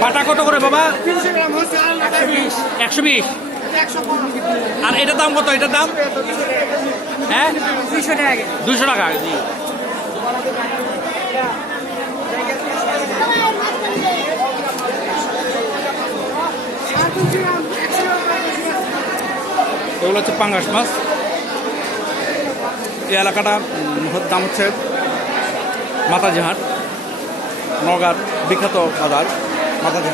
বাটা কত করে বাবা? একশো বিশ। আর এটার দাম কত? এটার দাম? হ্যাঁ? দুইশো টাকা। দুশো টাকা জি। এগুলো হচ্ছে পাঙ্গাস মাছ। এই এলাকাটা দাম হচ্ছে মাতাজিহাট নগার বিখ্যাত বাজার মাতাজি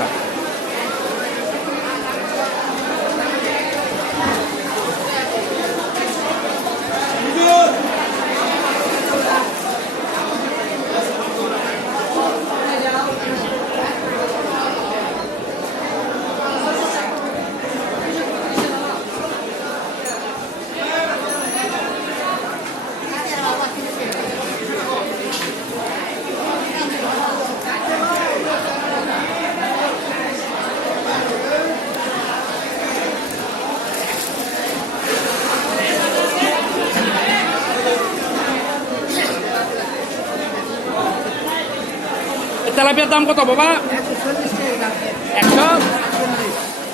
তেলাপিয়ার দাম কত বাবা? একশো?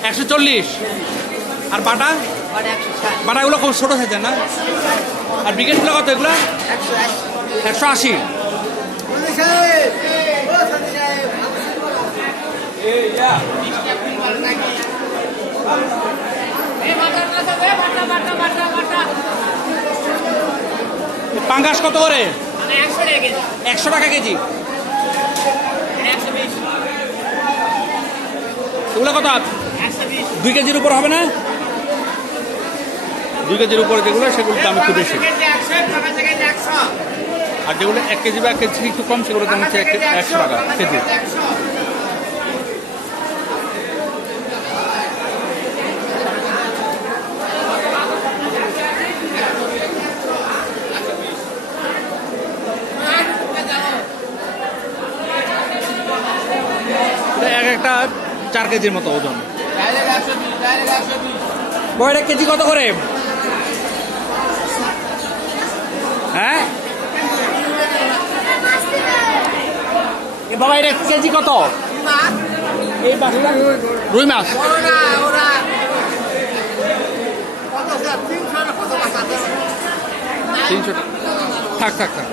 একশো চল্লিশ। আর বাটা? বাটাগুলো খুব ছোটো সাইজের না? আর ব্রিগেডগুলো কত এগুলো? একশো আশি। পাঙ্গাস কত করে? একশো টাকা কেজি। এগুলো কত দুই কেজির উপর হবে না? দুই কেজির উপরে যেগুলো, সেগুলোর দাম একটু বেশি। আর যেগুলো এক কেজি বা এক কেজি একটু কম, সেগুলোর দাম হচ্ছে এক- একশো টাকা কেজি। একটা চার কেজির মতো ওজন। বয়টা কেজি কত করে? হ্যাঁ? বাবা এটা কেজি কত? এই মাছটা রুই মাছ। তিনশো থাক থাক থাক।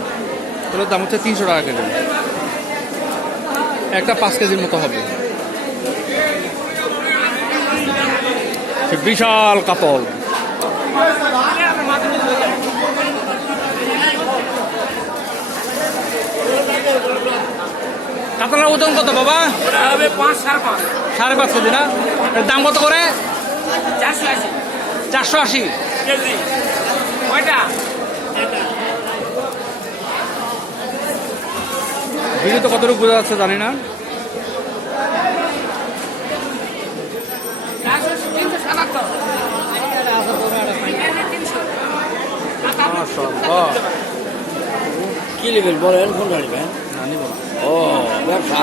এগুলোর দাম হচ্ছে তিনশো টাকা কেজি। একটা পাঁচ কেজির মতো হবে। বিশাল কাতল। কাতলার ওজন কত বাবা? হবে পাঁচ সাড়ে পাঁচ সাড়ে পাঁচ কেজি না দাম কত করে? চারশো আশি। চারশো আশি কেজি কয়টা তো কতটুকু বোঝা যাচ্ছে জানি না চারশো তিনশো সাতাত্তর মাশাআল্লাহ। কি নেবেন বলেন কোনটা নেবেন না, নিব না। ও ব্যবসা